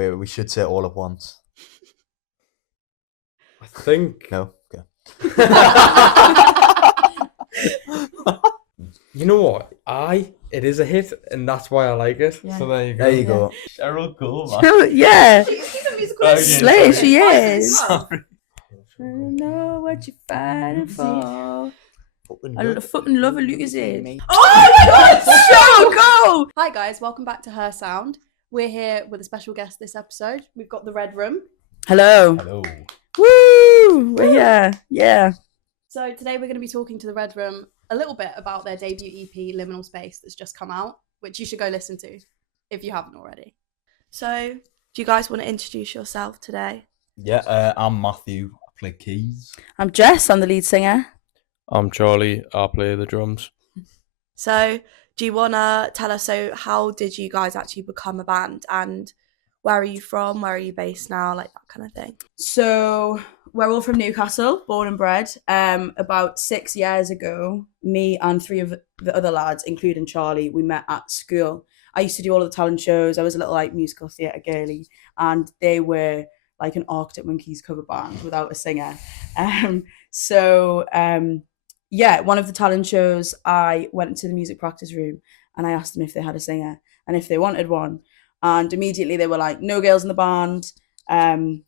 Wait, we should say it all at once. I think. No? Okay. You know what? It is a hit, and that's why I like it. Yeah. So there you go. There you go. Cheryl Coleman. Yeah. She's a musical Okay, Slay, sorry. she is. Sorry. I know what you're fighting for. Fucking I fucking love a Lucasade. Oh my god! So go! Hi guys, welcome back to Her Sound. We're here with a special guest this episode. We've got the Redroom. Hello. Hello. Woo! We're here. Yeah. So today we're going to be talking to the Redroom a little bit about their debut EP, Liminal Space, that's just come out, which you should go listen to if you haven't already. So, do you guys want to introduce yourself today? Yeah, I'm Matthew. I play keys. I'm Jess. I'm the lead singer. I'm Charlie. I play the drums. So, do you want to tell us, how did you guys actually become a band, and where are you from, where are you based now, like that kind of thing? So we're all from Newcastle, born and bred. About 6 years ago, me and three of the other lads, including Charlie, we met at school. I used to do all of the talent shows. I was a little like musical theatre girly, and they were like an Arctic Monkeys cover band without a singer. Yeah, one of the talent shows, I went into the music practice room and I asked them if they had a singer and if they wanted one. And immediately they were like, no girls in the band. And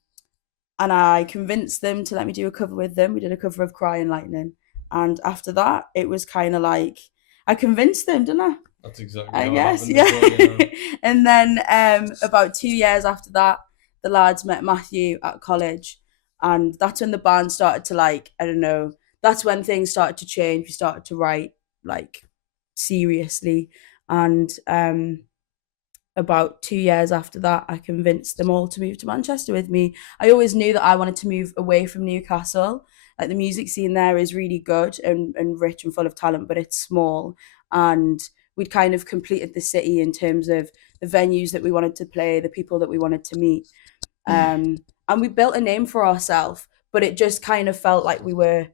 I convinced them to let me do a cover with them. We did a cover of Crying Lightning. And after that, it was kind of like, I convinced them, didn't I? That's exactly I what guess, happened as well, yeah. And then about 2 years after that, the lads met Matthew at college. And that's when the band started to that's when things started to change. We started to write like seriously. And about 2 years after that, I convinced them all to move to Manchester with me. I always knew that I wanted to move away from Newcastle. Like the music scene there is really good and rich and full of talent, but it's small. And we'd kind of completed the city in terms of the venues that we wanted to play, the people that we wanted to meet. And we built a name for ourselves, but it just kind of felt like we were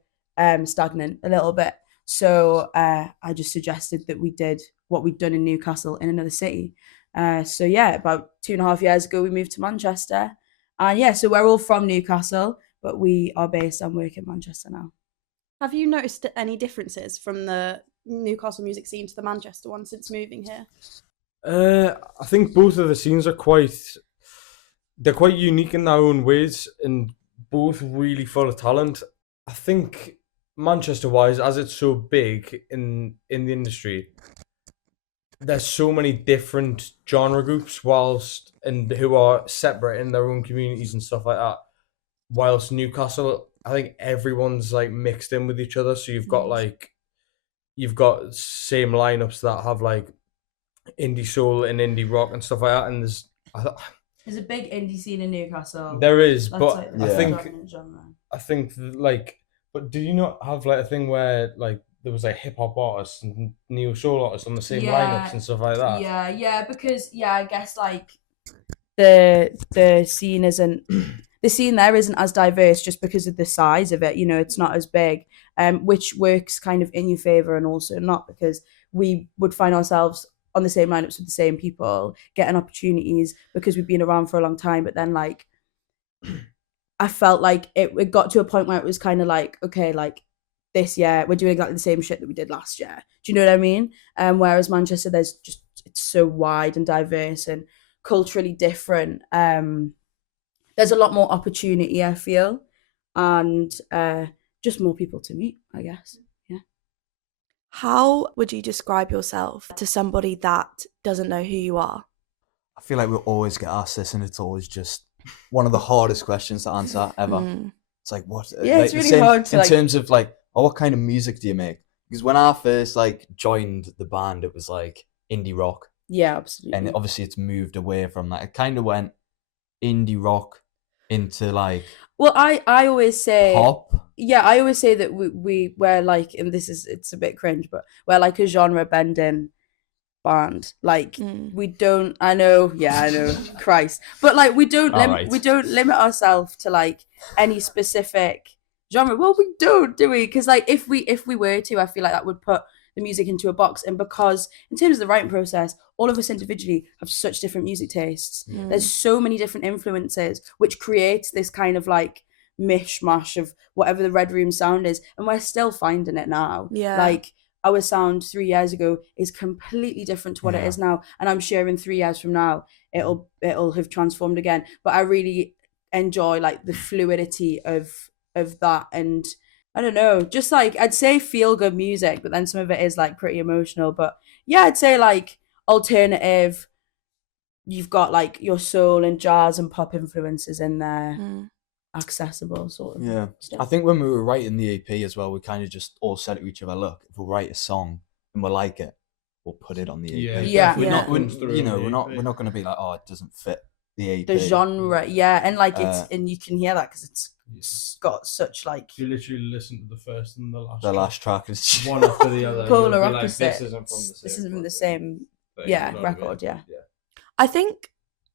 stagnant a little bit. So I just suggested that we did what we'd done in Newcastle in another city. About 2.5 years ago, we moved to Manchester. And so we're all from Newcastle, but we are based and work in Manchester now. Have you noticed any differences from the Newcastle music scene to the Manchester one since moving here? I think both of the scenes are quite unique in their own ways and both really full of talent. I think Manchester-wise, as it's so big in the industry, there's so many different genre groups who are separate in their own communities and stuff like that. Whilst Newcastle, I think everyone's like mixed in with each other. So you've got same lineups that have like indie soul and indie rock and stuff like that. And There's a big indie scene in Newcastle. there is, That's but like I the think dominant genre. but do you not have like a thing where like there was like hip hop artists and neo soul artists on the same lineups and stuff like that? Yeah, because I guess like the scene isn't the scene there isn't as diverse just because of the size of it. You know, it's not as big, which works kind of in your favor and also not, because we would find ourselves on the same lineups with the same people, getting opportunities because we've been around for a long time. But then like I felt like it got to a point where it was kind of like, okay, like this year we're doing exactly the same shit that we did last year. Do you know what I mean? Whereas Manchester, it's so wide and diverse and culturally different. There's a lot more opportunity, I feel, and just more people to meet, I guess. Yeah. How would you describe yourself to somebody that doesn't know who you are? I feel like we always get asked this, and it's always just one of the hardest questions to answer ever. It's like, what? Yeah, like, it's really hard to, in terms of like, oh, what kind of music do you make? Because when I first like joined the band, it was like indie rock. Yeah, absolutely. And obviously it's moved away from that. It kind of went indie rock into like I always say pop. Yeah, I always say that we're like, and it's a bit cringe, but we're like a genre bending band. Like we don't, I know, Christ, but like we don't limit ourselves to like any specific genre. Well, we don't, do we? Because like if we were to, I feel like that would put the music into a box. And because in terms of the writing process, all of us individually have such different music tastes. There's so many different influences, which creates this kind of like mishmash of whatever the Redroom sound is, and we're still finding it now. Yeah. Like our sound 3 years ago is completely different to what it is now, and I'm sure in 3 years from now it'll have transformed again. But I really enjoy like the fluidity of that, and I don't know, just like I'd say feel good music, but then some of it is like pretty emotional. But yeah, I'd say like alternative, you've got like your soul and jazz and pop influences in there, accessible sort of stuff. I think when we were writing the EP as well, we kind of just all said to each other, look, if we'll write a song and we like it, we'll put it on the EP. Yeah. We're not, Comes through you know, on the we're EP. not going to be like, oh, it doesn't fit the EP. The genre, and like it's and you can hear that because it's got such like If you literally listen to the first and the last The last track is one after the other, polar you'll be like, opposite. this isn't from the same. This isn't from the fucking same thing, you know what I mean? record. Yeah. I think,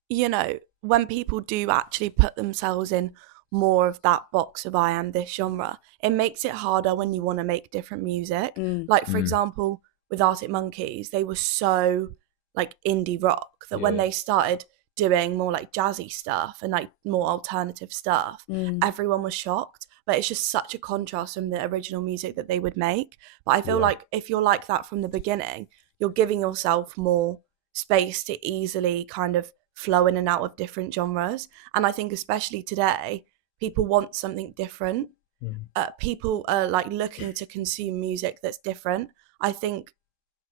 you know, when people do actually put themselves in more of that box of I am this genre, it makes it harder when you want to make different music. Like, for example, with Arctic Monkeys, they were so like indie rock that when they started doing more like jazzy stuff and like more alternative stuff, everyone was shocked. But it's just such a contrast from the original music that they would make. But I feel like if you're like that from the beginning, you're giving yourself more space to easily kind of flow in and out of different genres. And I think especially today, people want something different. People are like looking to consume music that's different. I think,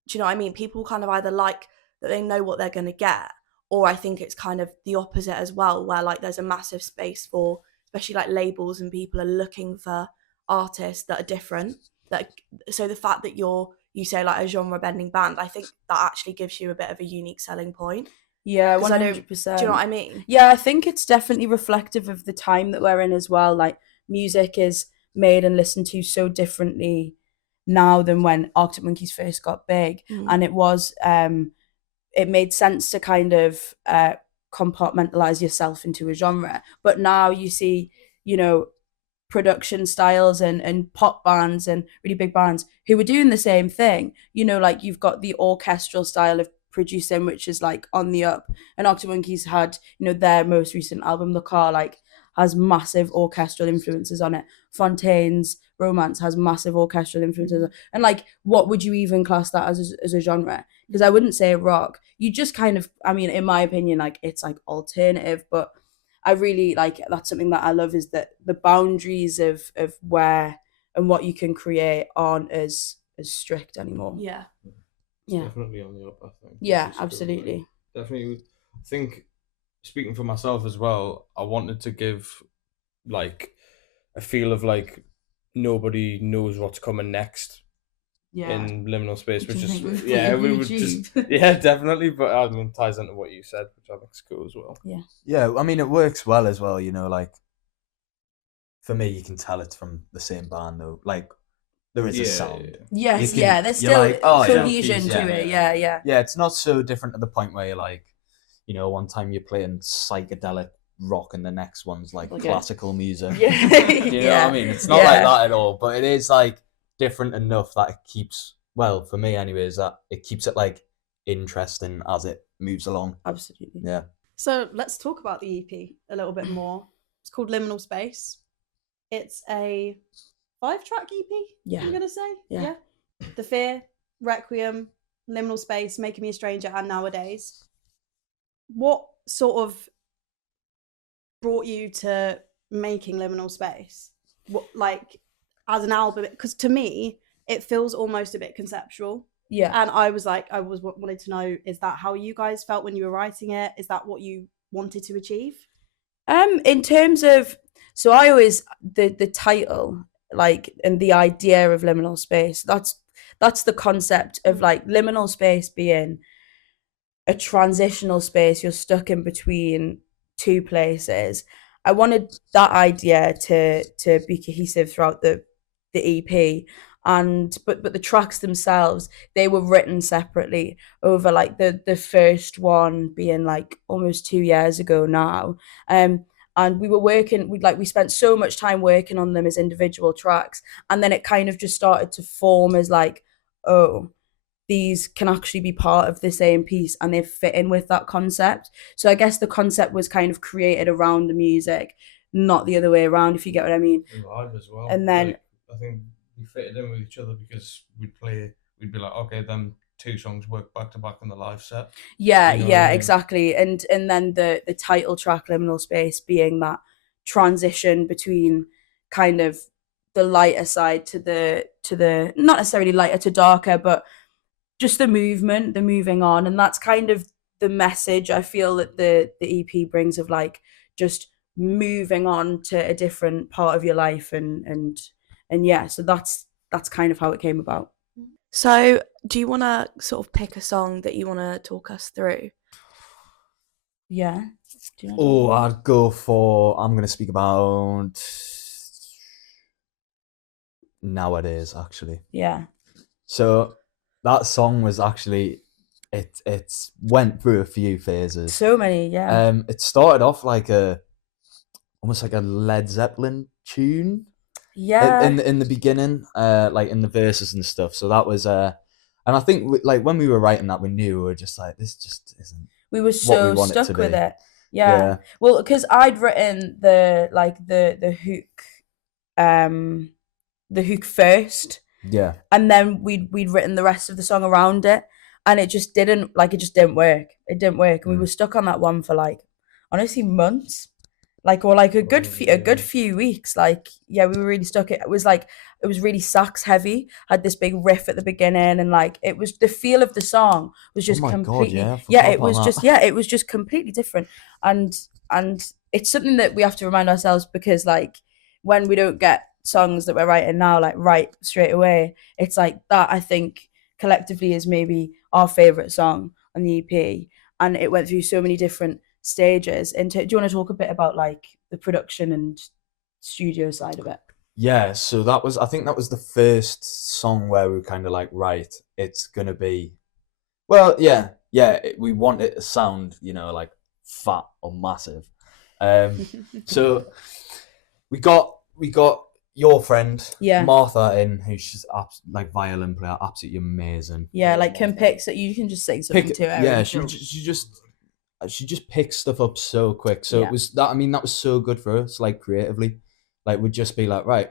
do you know what I mean? People kind of either like that they know what they're going to get, or I think it's kind of the opposite as well, where like there's a massive space for, especially like labels and people are looking for artists that are different. So the fact that you say like a genre bending band, I think that actually gives you a bit of a unique selling point. Yeah, 'Cause I don't- 100%. Do you know what I mean? Yeah, I think it's definitely reflective of the time that we're in as well. Like music is made and listened to so differently now than when Arctic Monkeys first got big, and it was it made sense to kind of compartmentalize yourself into a genre. But now you see, you know, production styles and pop bands and really big bands who are doing the same thing. You know, like you've got the orchestral style of producing, which is like on the up. And Arctic Monkeys had, you know, their most recent album, The Car, like has massive orchestral influences on it. Fontaine's Romance has massive orchestral influences. And like, what would you even class that as a genre? Because I wouldn't say rock. You just kind of, I mean, in my opinion, like it's like alternative, but I really like, that's something that I love, is that the boundaries of where and what you can create aren't as strict anymore. Yeah. Yeah. Definitely on the up, I think. Yeah, That's a good absolutely. way. Definitely. I think, speaking for myself as well, I wanted to give like a feel of like nobody knows what's coming next in Liminal Space, which is we would just definitely. But I mean, ties into what you said, which I think is cool as well. Yeah, I mean, it works well as well, you know, like, for me, you can tell it's from the same band, though. Like, there is a sound. Yes, You can- there's you're still like, oh, yeah, cohesion yeah, to it. yeah. Yeah. Yeah, it's not so different to the point where you're like, you know, one time you're playing psychedelic rock and the next one's like Okay. classical music. Yeah. You know what I mean? It's not like that at all, but it is like different enough that it keeps, well, for me anyways, that it keeps it like interesting as it moves along. Absolutely. Yeah. So let's talk about the EP a little bit more. It's called Liminal Space. It's a 5-track EP, Yeah. I'm going to say. Yeah. The Fear, Requiem, Liminal Space, Making Me a Stranger, and Nowadays. What sort of brought you to making Liminal Space? What, like, as an album? Because to me, it feels almost a bit conceptual. Yeah. And I was wanted to know, is that how you guys felt when you were writing it? Is that what you wanted to achieve? In terms of, so I always, the title, like, and the idea of liminal space, that's the concept of like liminal space being a transitional space. You're stuck in between two places. I wanted that idea to be cohesive throughout the EP. And but the tracks themselves, they were written separately over like the first one being like almost 2 years ago now. And we were working, we spent so much time working on them as individual tracks, and then it kind of just started to form as like oh, these can actually be part of the same piece and they fit in with that concept. So I guess the concept was kind of created around the music, not the other way around, if you get what I mean. And live as well. And then like, I think we fitted in with each other because we'd be like, okay, then 2 songs work back to back in the live set. yeah, You know what I yeah, mean? exactly. And then the title track, Liminal Space, being that transition between kind of the lighter side to the not necessarily lighter to darker, but just the movement, the moving on. And that's kind of the message I feel that the EP brings, of like just moving on to a different part of your life. And yeah, so that's kind of how it came about. So, do you want to sort of pick a song that you want to talk us through? Yeah. Do you know? Oh, I'd go for. I'm gonna speak about Nowadays, actually. Yeah. So that song was actually it went through a few phases. So many, yeah. It started off like almost like a Led Zeppelin tune. Yeah. In the beginning, like in the verses and stuff. So that was and I think like when we were writing that, we knew we were just like, this just isn't. We were so we want it stuck to with be. it. Yeah. Well, because I'd written the hook first, Yeah. and then we'd written the rest of the song around it, and it just didn't work. It didn't work, and we were stuck on that one for like honestly months, like, or like a good few weeks. Like, yeah, we were really stuck. It was really sax heavy, had this big riff at the beginning, and like it was the feel of the song was just Oh my God, completely yeah, I yeah, forgot it was about just that. it was just completely different. And it's something that we have to remind ourselves, because like when we don't get songs that we're writing now like right straight away, it's like that I think collectively is maybe our favorite song on the EP, and it went through so many different stages. And do you want to talk a bit about like the production and studio side of it? Yeah, so I think that was the first song where we were kind of like, right, it's gonna be, well, yeah, we want it to sound, like fat or massive. So we got your friend, Yeah. Martha, in, who's just like violin player, absolutely amazing. Yeah, like can pick, so you can just say something to her. Yeah, and she just picks stuff up so quick. So Yeah. it was that. I mean, that was so good for us, like creatively. Like we'd just be like, right,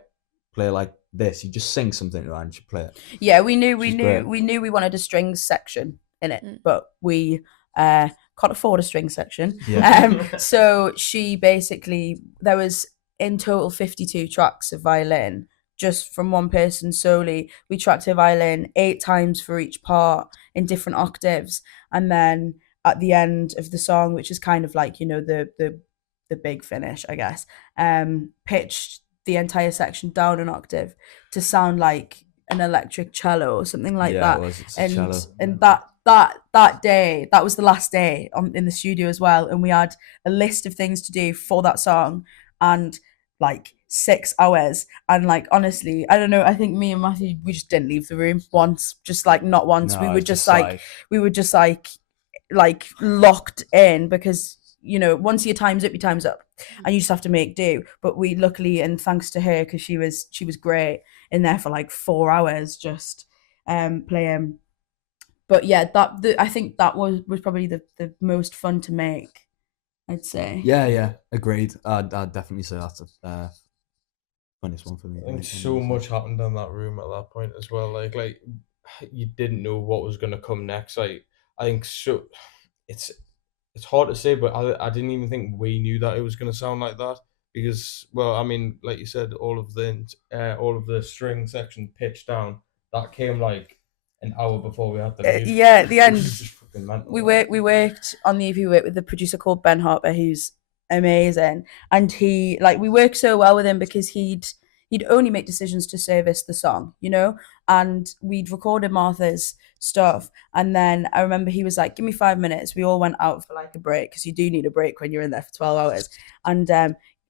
play like this. You just sing something to her and she play it. Yeah, we knew She's great. we wanted a strings section in it, Mm. but we can't afford a string section. Yeah. So she basically, there was in total 52 tracks of violin just from one person solely. We tracked her violin 8 times for each part in different octaves, and then at the end of the song, which is kind of like, the big finish, I guess, pitched the entire section down an octave to sound like an electric cello or something like that. It was. It's a cello. And that day, that was the last day in the studio as well, and we had a list of things to do for that song, and like 6 hours. And like honestly, I don't know, I think me and Matthew, we just didn't leave the room once, just like not once. No, We were it's just like locked in, because once your time's up, your time's up, and you just have to make do. But we luckily, and thanks to her, because she was great, in there for like 4 hours just playing. But yeah, I think that was probably the most fun to make, I'd say. Yeah, agreed. I'd definitely say that's a funnest one for me. I think so much happened in that room at that point as well. Like you didn't know what was gonna come next. Like I think so. It's hard to say, but I didn't even think we knew that it was gonna sound like that, because, well, I mean, like you said, all of the string section pitched down. That came like an hour before we had to leave. Yeah, at the end, which is just fucking mental. we worked on the EP. We worked with a producer called Ben Harper, who's amazing, and we worked so well with him because he'd only make decisions to service the song, and we'd recorded Martha's stuff, and then I remember he was like, give me 5 minutes. We all went out for like a break, because you do need a break when you're in there for 12 hours, and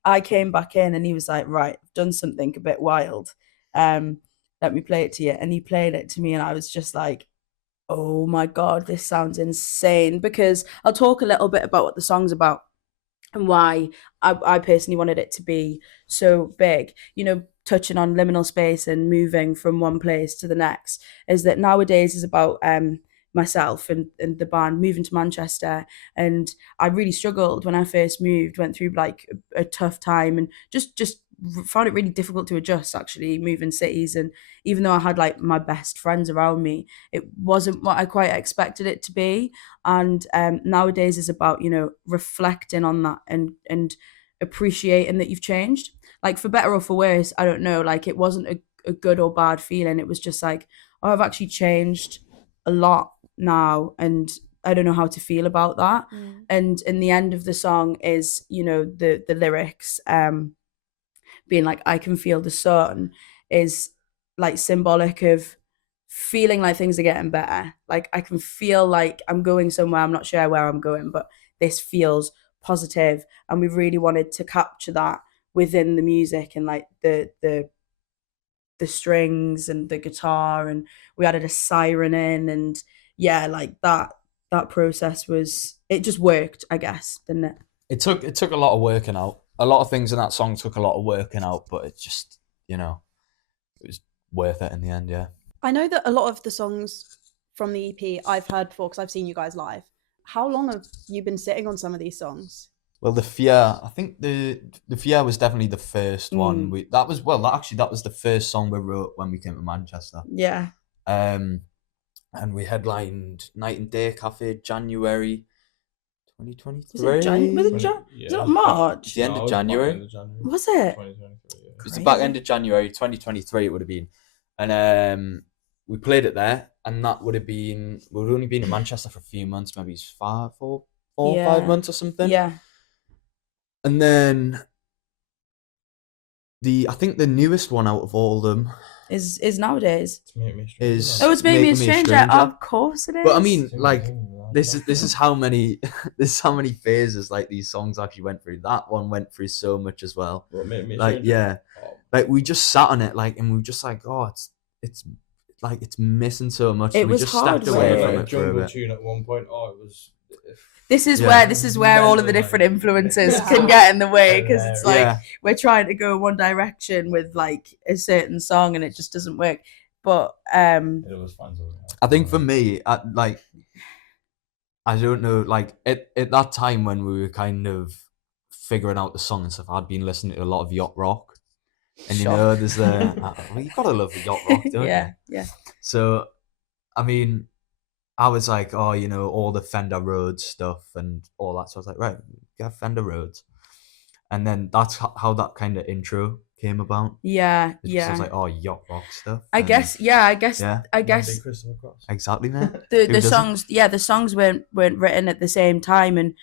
I came back in, and he was like, right, I've done something a bit wild, let me play it to you. And he played it to me, and I was just like, oh my God, this sounds insane. Because I'll talk a little bit about what the song's about and why I personally wanted it to be so big. touching on liminal space and moving from one place to the next, is that nowadays is about myself and the band moving to Manchester. And I really struggled when I first moved, went through like a tough time, and just found it really difficult to adjust, actually, moving cities. And even though I had like my best friends around me, it wasn't what I quite expected it to be. And nowadays is about, you know, reflecting on that and appreciating that you've changed, like for better or for worse. I don't know, like it wasn't a good or bad feeling. It was just like, oh, I've actually changed a lot now, and I don't know how to feel about that. And in the end of the song is, you know, the lyrics being like, I can feel the sun, is like symbolic of feeling like things are getting better. Like I can feel like I'm going somewhere, I'm not sure where I'm going, but this feels positive. And we really wanted to capture that within the music, and like the strings and the guitar, and we added a siren in, and yeah, like that process was, it just worked, I guess, didn't it? It took a lot of working out. A lot of things in that song took a lot of working out, but it just, you know, it was worth it in the end. Yeah. I know that a lot of the songs from the EP I've heard before because I've seen you guys live. How long have you been sitting on some of these songs? Well, the Fear, I think the Fear was definitely the first one. That was the first song we wrote when we came to Manchester. Yeah. And we headlined Night and Day Cafe January 2023. Was it not March? The end of January. Was it? 2023, It was the back end of January 2023. It would have been, and we played it there, and that would have been, we'd only been in Manchester for a few months, maybe 4 or 5 months or something. Yeah. And then I think the newest one out of all of them is nowadays. It's Make Me a Stranger. is It's Make Me a Stranger. Of course it is. But I mean, like, this is how many phases like these songs actually went through. That one went through so much as well. What, Make Me a Like, Stranger? yeah, Oh. like we just sat on it, like, and we were just like, oh, it's like it's missing so much. It So we was just hard, stepped wasn't away it? from Like it for a jungle bit. tune at one point. Oh, it was. This is Yeah. where all of the different influences can get in the way, because it's like Yeah. we're trying to go one direction with like a certain song and it just doesn't work. But It was fun. I think for me, I don't know, like at that time when we were kind of figuring out the song and stuff, I'd been listening to a lot of yacht rock, and you Shock. know, there's well, you gotta love the yacht rock, don't yeah, you? yeah. So, I mean, I was like, oh, you know, all the Fender Rhodes stuff and all that. So I was like, right, get Fender Rhodes, and then that's how that kind of intro came about. Yeah, It just yeah. was like, oh, yacht rock stuff. I and- guess Yeah. I guess Christopher Cross. Exactly, man. the doesn't? the songs weren't written at the same time, and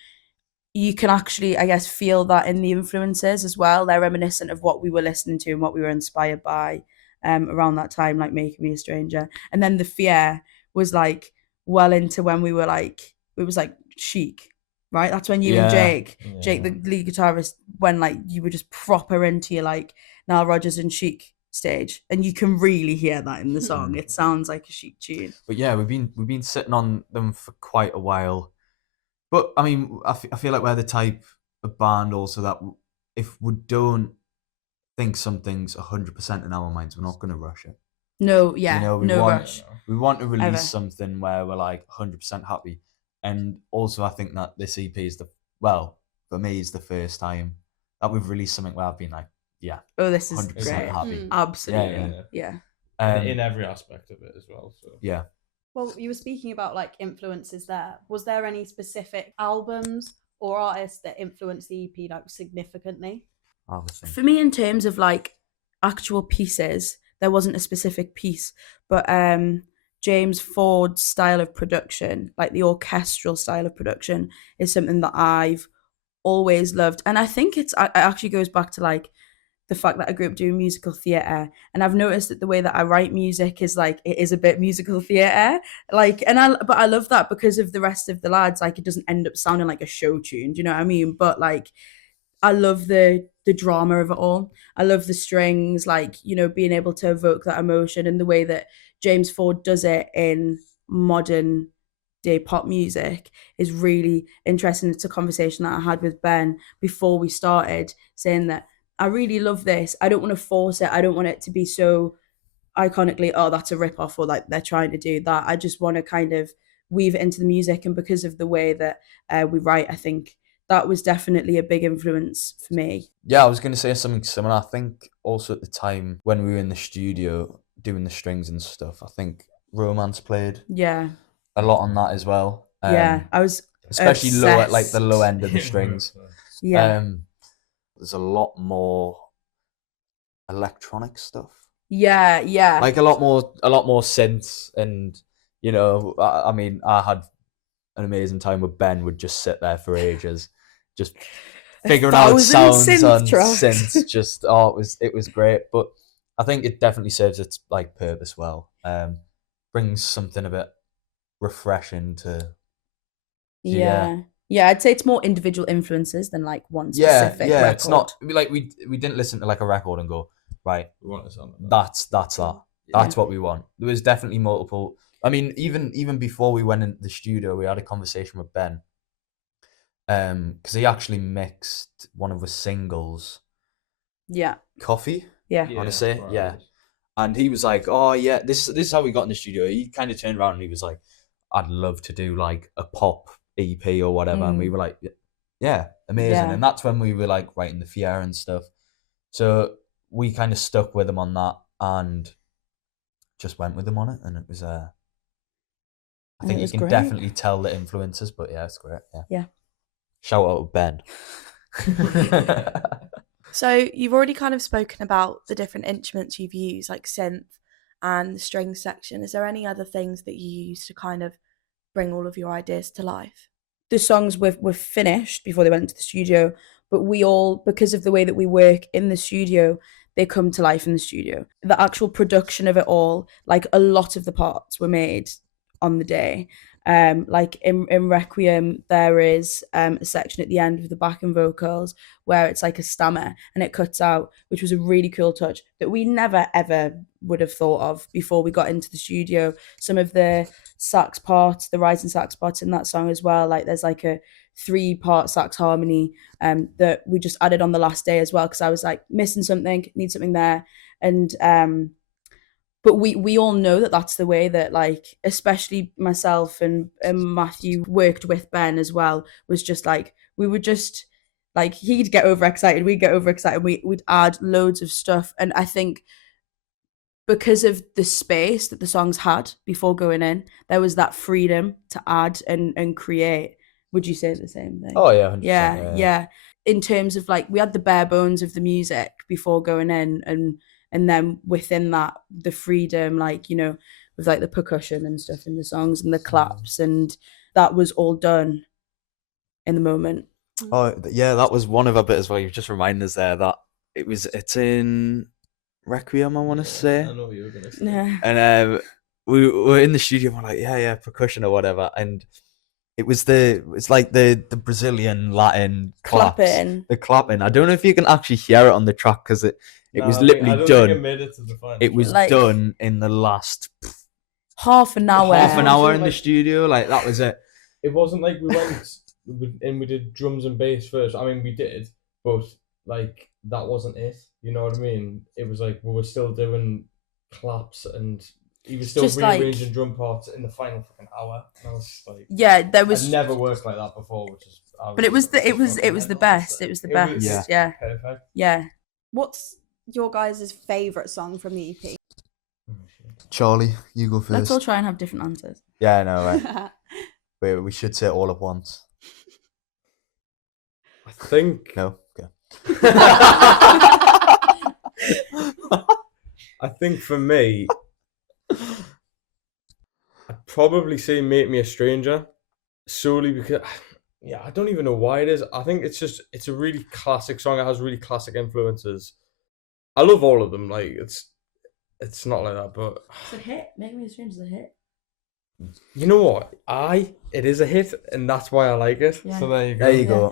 you can actually, I guess, feel that in the influences as well. They're reminiscent of what we were listening to and what we were inspired by around that time, like Making Me a Stranger. And then the Fear was like well into when we were like, it was like Chic, right? That's when you and Yeah. Jake, the lead guitarist, when like you were just proper into your like Nile Rodgers and Chic stage, and you can really hear that in the song. It sounds like a Chic tune. But yeah, we've been sitting on them for quite a while. But I mean, I feel like we're the type of band also that if we don't think something's 100% in our minds, we're not going to rush it. No, yeah, You know, we no want- rush. We want to release Ever. something where we're like 100% happy. And also, I think that this EP is for me, is the first time that we've released something where I've been like, yeah, Oh, this is 100% great. happy. Absolutely, yeah. And in every aspect of it as well. So Yeah. Well, you were speaking about like influences there. Was there any specific albums or artists that influenced the EP like significantly? I would think. For me, in terms of like actual pieces, there wasn't a specific piece, but James Ford's style of production, like the orchestral style of production, is something that I've always loved. And I think it actually goes back to like the fact that I grew up doing musical theatre, and I've noticed that the way that I write music is like, it is a bit musical theatre, like, but I love that because of the rest of the lads, like it doesn't end up sounding like a show tune, do you know what I mean? But like, I love the drama of it all. I love the strings, like, you know, being able to evoke that emotion, and the way that James Ford does it in modern day pop music is really interesting. It's a conversation that I had with Ben before we started, saying that I really love this. I don't want to force it. I don't want it to be so iconically, oh, that's a rip-off, or like they're trying to do that. I just want to kind of weave it into the music, and because of the way that we write, I think that was definitely a big influence for me. Yeah, I was going to say something similar. I think also at the time when we were in the studio doing the strings and stuff, I think Romance played Yeah, a lot on that as well. yeah, I was Especially low at like the obsessed. low end of the strings. Yeah, There's a lot more electronic stuff. yeah. Like a lot more synths, and you know, I mean, I had an amazing time with Ben. Would just sit there for ages, just figuring out 1,000 sounds synth on tracks. synths. Just it was great. But I think it definitely serves its like purpose well. Brings something a bit refreshing to. Yeah. I'd say it's more individual influences than like one specific Yeah. record. It's not like we didn't listen to like a record and go, right, We want something. that's that. That's what we want. There was definitely multiple. I mean, even before we went into the studio, we had a conversation with Ben, because he actually mixed one of the singles, Yeah, Coffee. yeah. I want to say, yeah. And he was like, "Oh yeah, this is how we got in the studio." He kind of turned around and he was like, "I'd love to do like a pop EP or whatever." And we were like, "Yeah, amazing." Yeah. And that's when we were like writing the Fier and stuff. So we kind of stuck with him on that and just went with him on it, and it was. I And think it you was can great. definitely tell the influences, but yeah, it's great. Yeah. Yeah. Shout out to Ben. So you've already kind of spoken about the different instruments you've used, like synth and the string section. Is there any other things that you use to kind of bring all of your ideas to life? The songs were finished before they went into the studio, but we all, because of the way that we work in the studio, they come to life in the studio. The actual production of it all, like a lot of the parts were made on the day. Like in Requiem, there is a section at the end of the backing vocals where it's like a stammer and it cuts out, which was a really cool touch that we never ever would have thought of before we got into the studio. Some of the sax parts, the rising sax parts in that song as well, like there's like a 3-part sax harmony that we just added on the last day as well, because I was like missing something, need something there. And but we all know that that's the way that, like, especially myself and Matthew worked with Ben as well, was just like, we would just, like, he'd get overexcited, we'd get overexcited, we'd add loads of stuff. And I think because of the space that the songs had before going in, there was that freedom to add and create. Would you say the same thing? Oh yeah, 100%, Yeah. In terms of, like, we had the bare bones of the music before going in, and then within that, the freedom, like, you know, with like the percussion and stuff in the songs and the claps, and that was all done in the moment. Oh yeah, that was one of our bit as well. You just reminded us there that it's in Requiem, I want to say. I know what you were gonna say. Yeah. And we were in the studio, and we're like, yeah, percussion or whatever, and it's like the Brazilian Latin claps, Clapping. the clapping. I don't know if you can actually hear it on the track because it was I literally don't done. Think it made it to the final. It was Like- done in the last Half an hour. half an hour in the Like- studio. Like that was it. It wasn't like we went and we did drums and bass first. I mean, we did, but like that wasn't it. You know what I mean? It was like we were still doing claps, and he was still Just like- rearranging drum parts in the final fucking hour. And I was just like, Yeah, there was, I'd never worked like that before, which is. but it was the best. It was the best. Yeah. Yeah. Perfect. Yeah. What's your guys' favourite song from the EP? Charlie, you go Let's all first. try and have different answers. Yeah, I know, right? We should say it all at once. I think. No, okay. I think for me, I'd probably say "Make Me a Stranger," solely because, yeah, I don't even know why it is. I think it's a really classic song. It has really classic influences. I love all of them. Like it's not like that, but It's a hit. Make Me a Stranger's a hit. you know what? It is a hit, and that's why I like it. Yeah. So there you go. There you go.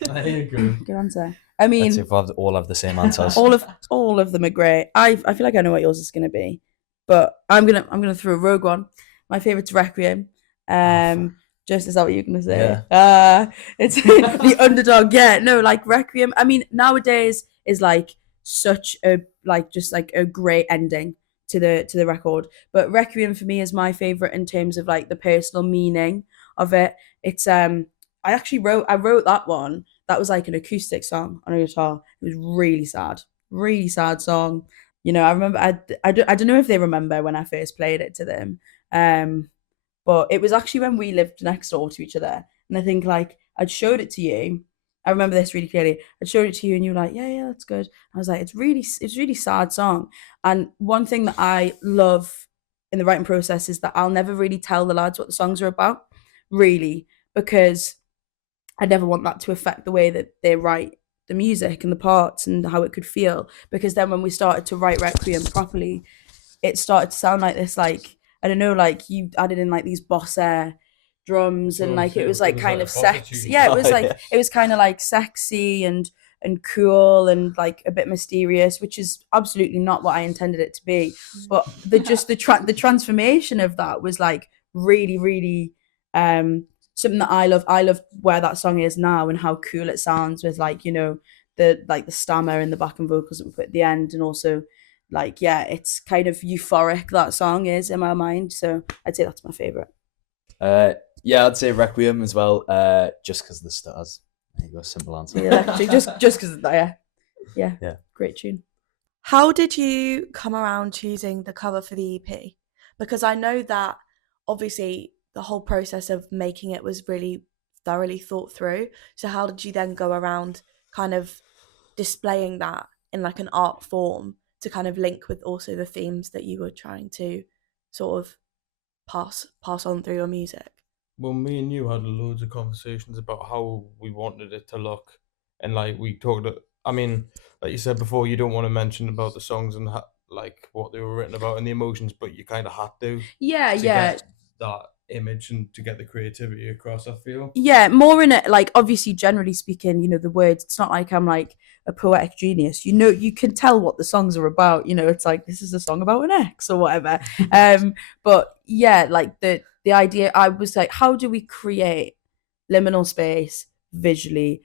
There you go. Good answer. I mean, Let's see if we all have the same answers. all of them are great. I feel like I know what yours is going to be, but I'm gonna throw Rogue One. My favorite's Requiem. Just is that what you're gonna say? It's the underdog. Yeah, no, like Requiem. I mean, nowadays is like such a like just like a great ending to the record. But Requiem for me is my favorite in terms of like the personal meaning of it. It's I wrote that one. That was like an acoustic song on a guitar. It was really sad song. You know, I remember I don't know if they remember when I first played it to them. But it was actually when we lived next door to each other, and I think like I'd showed it to you. I remember this really clearly. I showed it to you, and you were like, "Yeah, that's good." I was like, it's really sad song." And one thing that I love in the writing process is that I'll never really tell the lads what the songs are about, really, because I never want that to affect the way that they write the music and the parts and how it could feel. Because then when we started to write Requiem properly, it started to sound like this, like, I don't know, like you added in like these boss air drums and like it was like kind of sexy. Yeah, it was like it was kind of like sexy and cool and like a bit mysterious, which is absolutely not what I intended it to be. But the transformation of that was like really something that I love. I love where that song is now and how cool it sounds with like, you know, the stammer and the backing vocals that we put at the end, and also like, yeah, it's kind of euphoric, that song is in my mind. So I'd say that's my favorite. Yeah, I'd say Requiem as well, just because of the stars. There you go, simple answer. Yeah, just because of that. Yeah, great tune. How did you come around choosing the cover for the EP? Because I know that obviously the whole process of making it was really thoroughly thought through. So how did you then go around kind of displaying that in like an art form to kind of link with also the themes that you were trying to sort of pass on through your music? Well, me and you had loads of conversations about how we wanted it to look, and like we talked. I mean, like you said before, you don't want to mention about the songs and like what they were written about and the emotions, but you kind of had to. Yeah, to yeah. get that image and to get the creativity across, I feel. Yeah, more in it, like obviously generally speaking, you know, the words, it's not like I'm like a poetic genius. You know, you can tell what the songs are about, you know, it's like this is a song about an ex or whatever. But yeah, like the idea, I was like, how do we create liminal space visually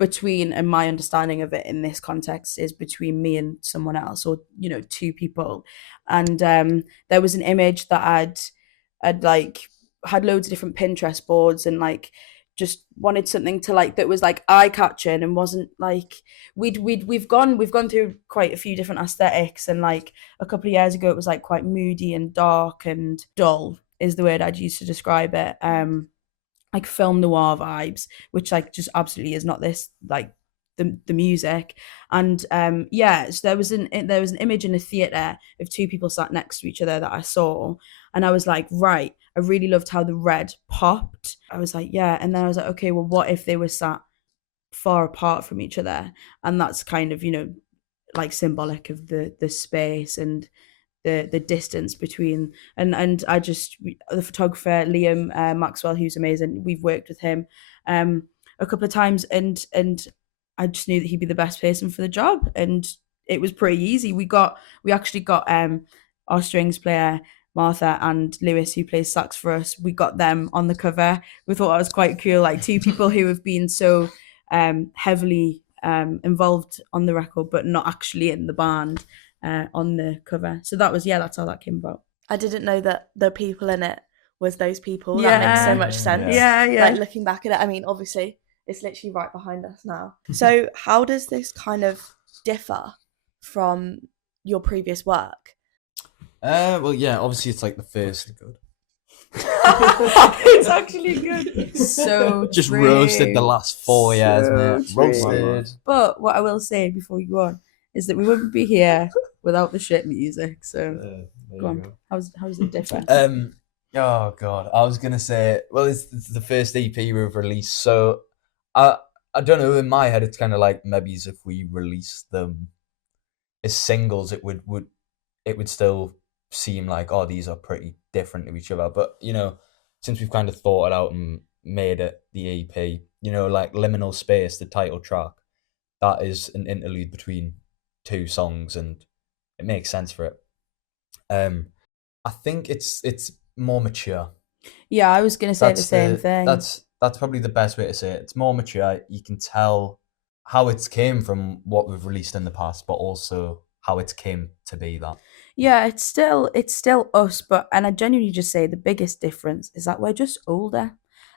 between, and my understanding of it in this context is between me and someone else, or, you know, two people. And there was an image that I'd like had loads of different Pinterest boards and like just wanted something to like that was like eye catching and wasn't like we've gone through quite a few different aesthetics, and like a couple of years ago it was like quite moody and dark and dull is the word I'd use to describe it. Like film noir vibes, which like just absolutely is not this, like the music. And yeah, so there was an image in a theater of two people sat next to each other that I saw, and I was like, right, I really loved how the red popped. I was like, yeah. And then I was like, okay, well, what if they were sat far apart from each other? And that's kind of, you know, like symbolic of the space and the distance between. And I just, the photographer Liam Maxwell, who's amazing, we've worked with him a couple of times, and I just knew that he'd be the best person for the job, and it was pretty easy. We actually got our strings player Martha and Lewis, who plays sax for us, we got them on the cover. We thought that was quite cool, like two people who have been so heavily involved on the record but not actually in the band on the cover. So that was, yeah, that's how that came about. I didn't know that the people in it was those people. That makes so much sense. Yeah. Like looking back at it, I mean, obviously it's literally right behind us now. So how does this kind of differ from your previous work? Well, yeah, obviously it's like the first. It's actually good. So just true. Roasted the last 4 years, So mate. true. Roasted. But what I will say before you go on is that we wouldn't be here without the shit music. So go on. How's it different? Oh god, I was gonna say, well, it's the first EP we've released, so I don't know. In my head, it's kind of like maybe as if we released them as singles, it would still seem like, oh, these are pretty different to each other. But you know, since we've kind of thought it out and made it the EP, you know, like Liminal Space, the title track, that is an interlude between two songs, and it makes sense for it. I think it's more mature. Yeah, I was gonna say the same thing. That's probably the best way to say it. It's more mature. You can tell how it's came from what we've released in the past, but also how it's came to be that. Yeah, it's still us, but and I genuinely just say the biggest difference is that we're just older.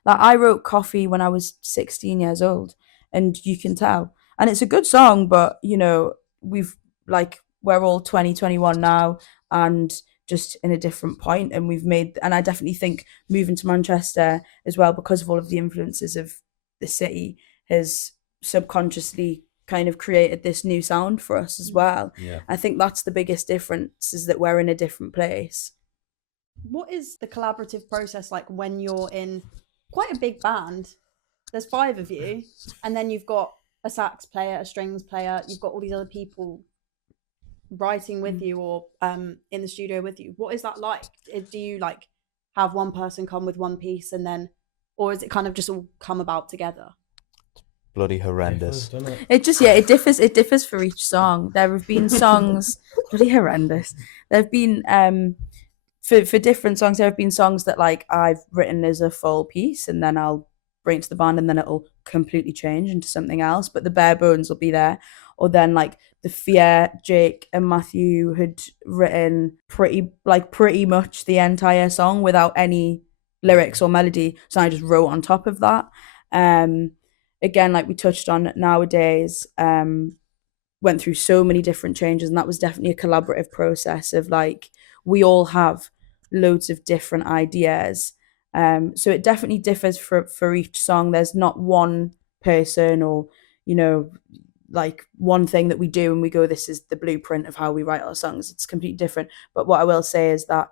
Like I wrote Coffee when I was 16 years old, and you can tell. And it's a good song, but we've like we're all 2021 now and just in a different point, and and I definitely think moving to Manchester as well, because of all of the influences of the city, has subconsciously kind of created this new sound for us as well. Yeah. I think that's the biggest difference, is that we're in a different place. What is the collaborative process like when you're in quite a big band? There's 5 of you, and then you've got a sax player, a strings player, you've got all these other people writing with you or in the studio with you. What is that like? Do you like have one person come with one piece and then, or is it kind of just all come about together? Bloody horrendous. It differs for each song. There have been songs bloody horrendous. There have been for different songs, there have been songs that like I've written as a full piece and then I'll bring it to the band and then it'll completely change into something else, but the bare bones will be there. Or then like the Fear, Jake and Matthew had written pretty much the entire song without any lyrics or melody, so I just wrote on top of that. Again, like we touched on, nowadays went through so many different changes, and that was definitely a collaborative process of like we all have loads of different ideas. So it definitely differs for each song. There's not one person or like one thing that we do and we go, this is the blueprint of how we write our songs. It's completely different. But what I will say is that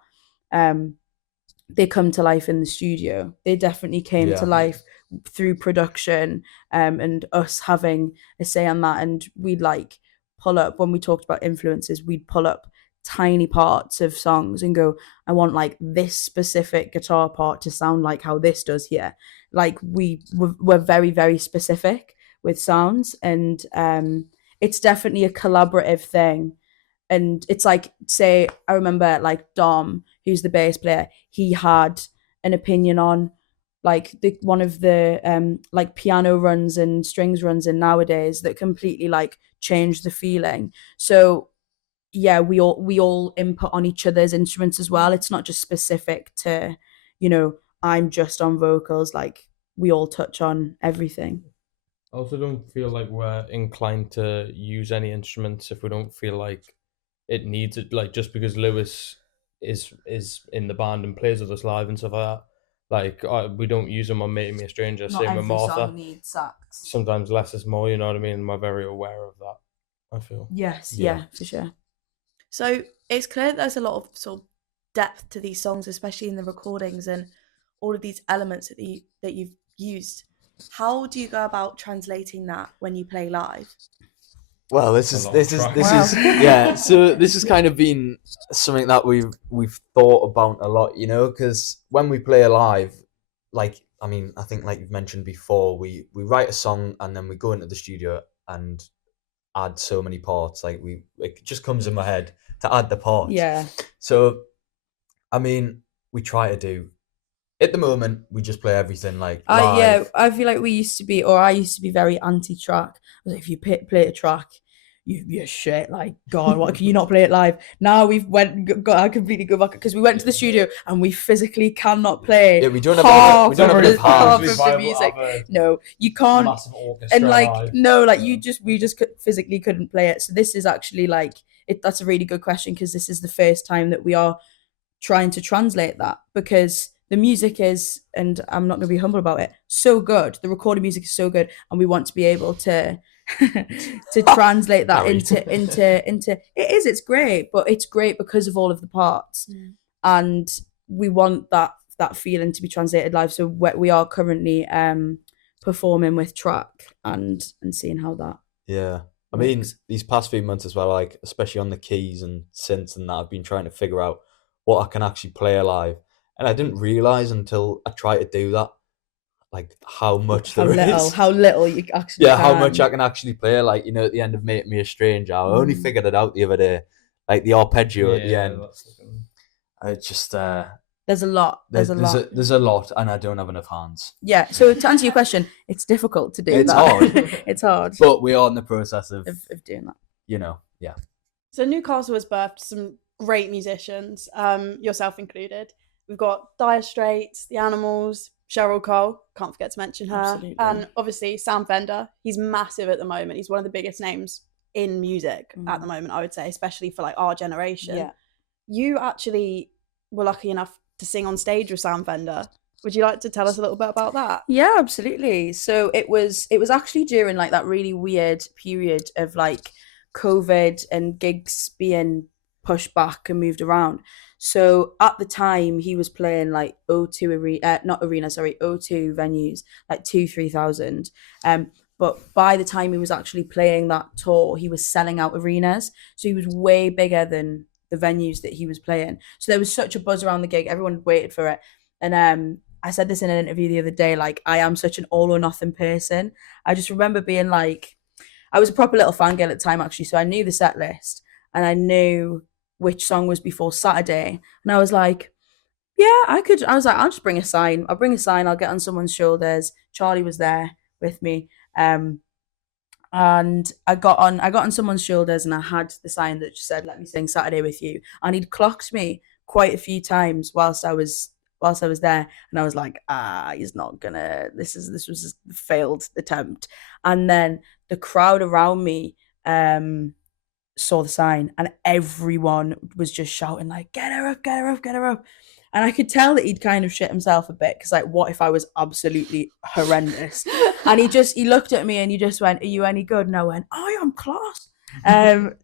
they come to life in the studio. They definitely came to life through production, and us having a say on that. And we'd like pull up, when we talked about influences, we'd pull up tiny parts of songs and go, I want like this specific guitar part to sound like how this does here. Like we're very, very specific with sounds, and it's definitely a collaborative thing. And it's like, say, I remember like Dom, who's the bass player, he had an opinion on like one of the like piano runs and strings runs in nowadays that completely like changed the feeling. So yeah, we all input on each other's instruments as well. It's not just specific to, I'm just on vocals. Like we all touch on everything. I also don't feel like we're inclined to use any instruments if we don't feel like it needs it. Like just because Lewis is in the band and plays with us live and stuff like that, like we don't use them on Making Me a Stranger. Not Same with every Martha. song needs sax. Sometimes less is more. You know what I mean? And we're very aware of that, I feel. Yes, yeah, for sure. So it's clear that there's a lot of sort of depth to these songs, especially in the recordings and all of these elements that you've used. How do you go about translating that when you play live? Well, this is yeah. So this has kind of been something that we've thought about a lot, because when we play live, like I think like you've mentioned before, we write a song and then we go into the studio and add so many parts. Like it just comes in my head to add the parts. Yeah. So, we try to do. At the moment, we just play everything like live. Yeah, I feel like I used to be very anti-track. If you play a track, you're shit. Like, God, what can you not play it live? Now I completely go back because we went to the studio and we physically cannot play. Yeah, we don't have half of the music. No, you can't. And like, live. No, like we just physically couldn't play it. So this is actually like that's a really good question, because this is the first time that we are trying to translate that, because the music is, and I'm not going to be humble about it, so good. The recorded music is so good, and we want to be able to to translate that into it is. It's great, but it's great because of all of the parts, and we want that feeling to be translated live. So we are currently performing with track and seeing how that. Yeah, I mean, these past few months as well, like especially on the keys and synths and that, I've been trying to figure out what I can actually play live. And I didn't realize until I tried to do that, like how little you actually can. How much I can actually play. Like, at the end of Make Me a Stranger, I only figured it out the other day, like the arpeggio at the end. It's just There's a lot. There's a lot. There's a lot, and I don't have enough hands. Yeah. So to answer your question, it's difficult to do It's that. hard. It's hard But we are in the process of of doing that. yeah. So Newcastle has birthed some great musicians, yourself included. We've got Dire Straits, The Animals, Cheryl Cole, can't forget to mention her. Absolutely. And obviously Sam Fender, he's massive at the moment. He's one of the biggest names in music at the moment, I would say, especially for like our generation. Yeah. You actually were lucky enough to sing on stage with Sam Fender. Would you like to tell us a little bit about that? Yeah, absolutely. So it was actually during like that really weird period of like COVID and gigs being pushed back and moved around. So at the time he was playing like O2 venues, like 3,000. But by the time he was actually playing that tour, he was selling out arenas. So he was way bigger than the venues that he was playing. So there was such a buzz around the gig. Everyone waited for it. And I said this in an interview the other day, like, I am such an all or nothing person. I just remember being like, I was a proper little fangirl at the time, actually. So I knew the set list and I knew which song was before Saturday. And I was like, yeah, I was like, I'll just bring a sign. I'll bring a sign. I'll get on someone's shoulders. Charlie was there with me. And I got on someone's shoulders and I had the sign that just said, let me sing Saturday with you. And he'd clocked me quite a few times whilst I was there, and I was like, he's not gonna, this was a failed attempt. And then the crowd around me saw the sign and everyone was just shouting like, get her up, get her up, get her up. And I could tell that he'd kind of shit himself a bit, because like, what if I was absolutely horrendous? And he looked at me and he just went, are you any good? And I went, I am class.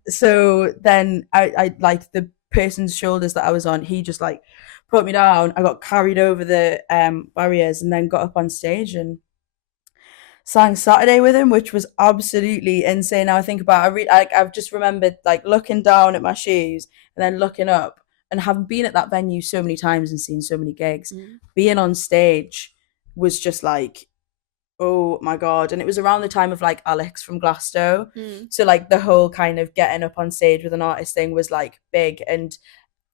So then I like the person's shoulders that I was on, he just like put me down. I got carried over the barriers and then got up on stage and sang Saturday with him, which was absolutely insane. Now I think about it, I've just remembered like looking down at my shoes and then looking up, and having been at that venue so many times and seen so many gigs, being on stage was just like, oh my God. And it was around the time of like Alex from Glasgow. So like the whole kind of getting up on stage with an artist thing was like big. And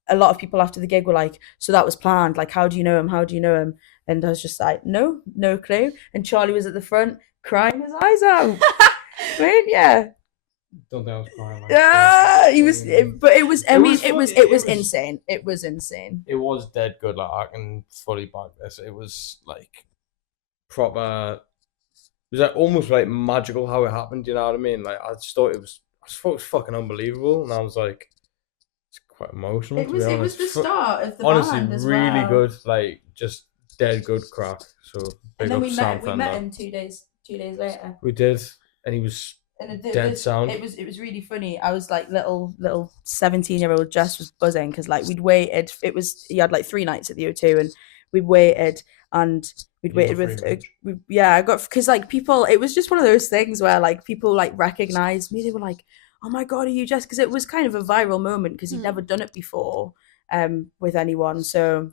a lot of people after the gig were like, so that was planned. Like, how do you know him? How do you know him? And I was just like, no clue. And Charlie was at the front crying his eyes out. Right? Yeah. Don't think I was crying. Like Yeah, he was, but it was. I It mean, was it was funny. insane. It was insane. It was dead good. Like, I can fully back this. It was like proper. It was like almost like magical how it happened. You know what I mean? Like, I just thought it was fucking unbelievable, and I was like, it's quite emotional. It was. to be It was honest. the start of the Honestly, band as really well. good. Like, just dead good crack. So big And then up we Sam met Fender. him 2 days later. We did, and he was And dead sound. It was really funny. I was like little 17-year-old Jess was buzzing because like we'd waited. He had like 3 nights at the O2 and we'd waited You got with free merch. I got, because like people, it was just one of those things where like people like recognized me. They were like, oh my God, are you Jess? Because it was kind of a viral moment because he'd never done it before with anyone. So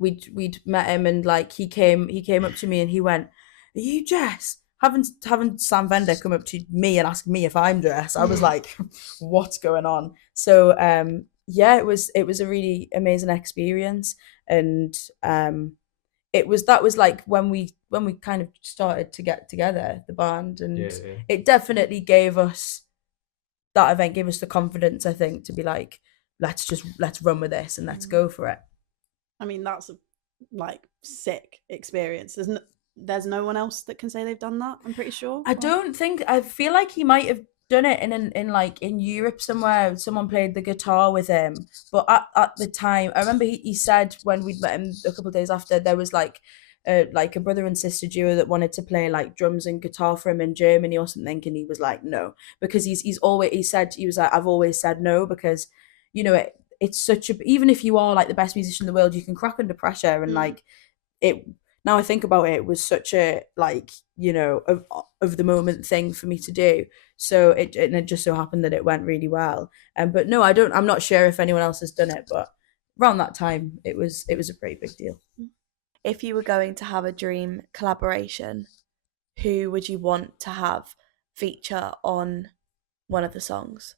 we'd met him and like he came up to me and he went, are you Jess? Having Sam Fender come up to me and ask me if I'm Jess, I was like, what's going on? So yeah, it was a really amazing experience. And that was like when we kind of started to get together, the band, and Yeah. it definitely gave us, that event gave us the confidence, I think, to be like, let's run with this and let's go for it. I mean, that's a like sick experience. There's no one else that can say they've done that, I'm pretty sure. I don't think, I feel like he might have done it in Europe somewhere. Someone played the guitar with him, but at the time, I remember he said when we'd met him a couple of days after, there was like a brother and sister duo that wanted to play like drums and guitar for him in Germany or something, and he was like no, because he was like, I've always said no, because you know it's such a, even if you are like the best musician in the world, you can crack under pressure, and like it. Now I think about it, it was such a like, you know, of the moment thing for me to do. So it just so happened that it went really well. But no, I'm not sure if anyone else has done it, but around that time it was a pretty big deal. If you were going to have a dream collaboration, who would you want to have feature on one of the songs?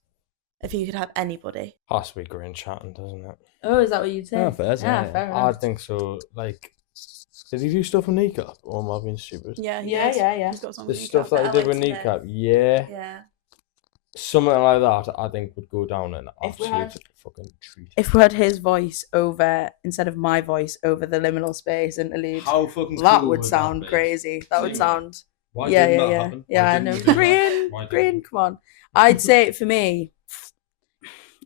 If you could have anybody. Has to be Green Chatting, doesn't it? Oh, is that what you'd say? Yeah, fair, yeah. fair I enough. think so. Like, did he do stuff with Kneecap? Or am I being stupid? Yeah, he Yeah, does. yeah, yeah. He's got a song The with stuff Kneecap, that he did with LA Today. Kneecap, yeah. Yeah. Something like that, I think would go down an If we absolute had- fucking treat. If we had his voice over instead of my voice over the Liminal Space interlude, How fucking that cool would sound be? crazy. That would Anyway, sound. Why Yeah, didn't yeah, that yeah. happen? Yeah, Why I didn't know. we do that? Brian, Why didn't Brian, we? come on. I'd say for me,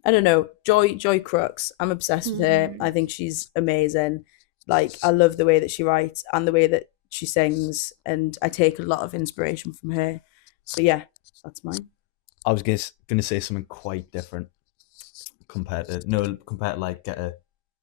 I don't know, Joy Crooks. I'm obsessed with her. Mhm. I think she's amazing. Like, I love the way that she writes and the way that she sings, and I take a lot of inspiration from her. So yeah, that's mine. I was gonna say something quite different compared to like get a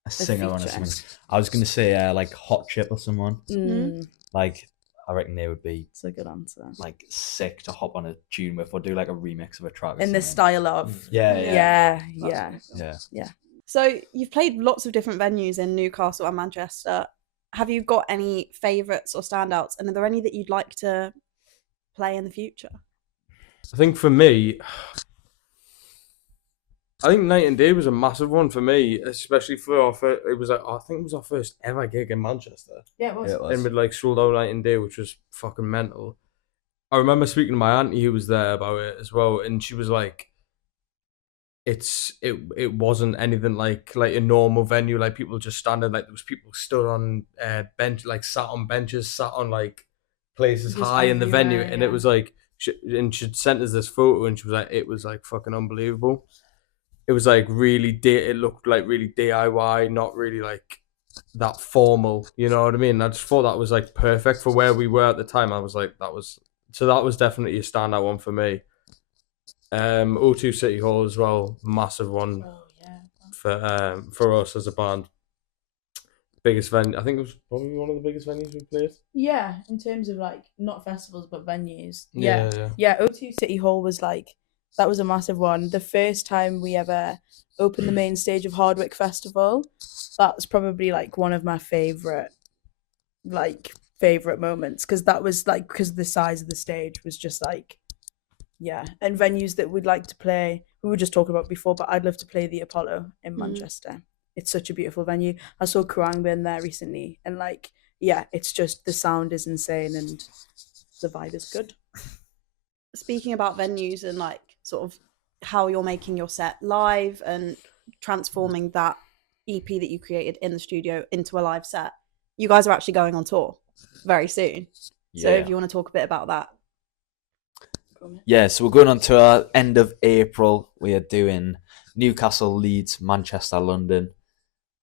singer on or feature. something. I was gonna say like Hot Chip or someone. Mm, Like I reckon they would be it's a good answer. like sick to hop on a tune with or do like a remix of a track. Or In the something. style of. Yeah, Yeah, That's yeah. yeah. So you've played lots of different venues in Newcastle and Manchester. Have you got any favourites or standouts? And are there any that you'd like to play in the future? I think for me, I think Night and Day was a massive one for me, especially for our first, it was like, I think it was our first ever gig in Manchester. Yeah, it was. Yeah, it was. And we'd like sold out Night and Day, which was fucking mental. I remember speaking to my auntie who was there about it as well, and she was like, it wasn't anything like a normal venue, like people just standing, like there was people stood on bench, like sat on benches, sat on like places Just high in the venue, everywhere, and yeah. it was like, and she'd sent us this photo, and she was like, it was like fucking unbelievable. It was like really it looked like really DIY, not really like that formal, you know what I mean? I just thought that was like perfect for where we were at the time. I was like, that was definitely a standout one for me. O2 City Hall as well, massive one Oh, yeah. for us as a band. Biggest venue, I think it was probably one of the biggest venues we played. Yeah, in terms of like not festivals but venues. Yeah. Yeah, O2 City Hall was like, that was a massive one. The first time we ever opened the main stage of Hardwick Festival, that's probably like one of my favorite moments, because that was like, because the size of the stage was just like, yeah. And venues that we'd like to play, we were just talking about before, but I'd love to play the Apollo in Manchester. It's such a beautiful venue. I saw Kerrang been there recently, and like, yeah, it's just, the sound is insane and the vibe is good. Speaking about venues and like sort of how you're making your set live and transforming that EP that you created in the studio into a live set, you guys are actually going on tour very soon. So if you want to talk a bit about that. Yeah, so we're going on to our end of April. We are doing Newcastle, Leeds, Manchester, London.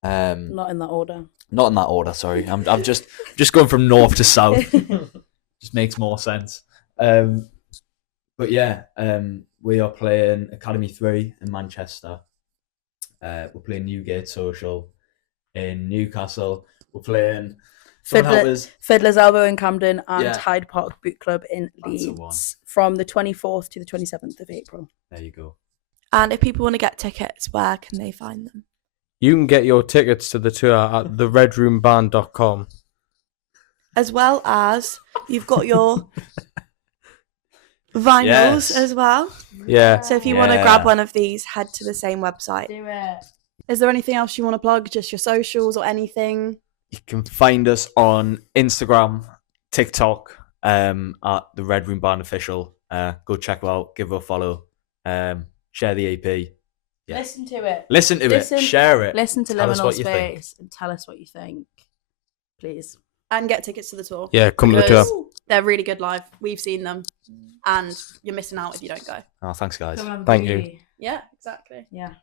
Not in that order. Not in that order. Sorry, I'm just going from north to south. Just makes more sense. But yeah, we are playing Academy 3 in Manchester. We're playing Newgate Social in Newcastle. We're playing Fiddler's Elbow in Camden and Yeah. Hyde Park Boot Club in That's the one. Leeds from the 24th to the 27th of April. There you go. And if people want to get tickets, where can they find them? You can get your tickets to the tour at theredroomband.com. As well as you've got your vinyls Yes. as well. Yeah. So if you want to Yeah. grab one of these, head to the same website. Do it. Is there anything else you want to plug? Just your socials or anything? You can find us on Instagram, TikTok, at the Red Room Band Official. Go check it out, give it a follow, share the EP. Yeah. Listen to it. Listen to Listen- it, share it. Listen to Tell us Liminal what you think. Space and tell us what you think. Please. And get tickets to the tour. Yeah, come to the tour. Because they're really good live. We've seen them. And you're missing out if you don't go. Oh, thanks, guys. Thank you. Yeah, exactly. Yeah.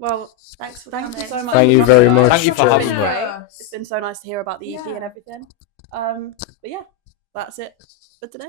Well, Thanks for thank you coming. so much. Thank you very much. Thank you for It's having been me. great. It's been so nice to hear about the EP Yeah. and everything. But yeah, that's it for today.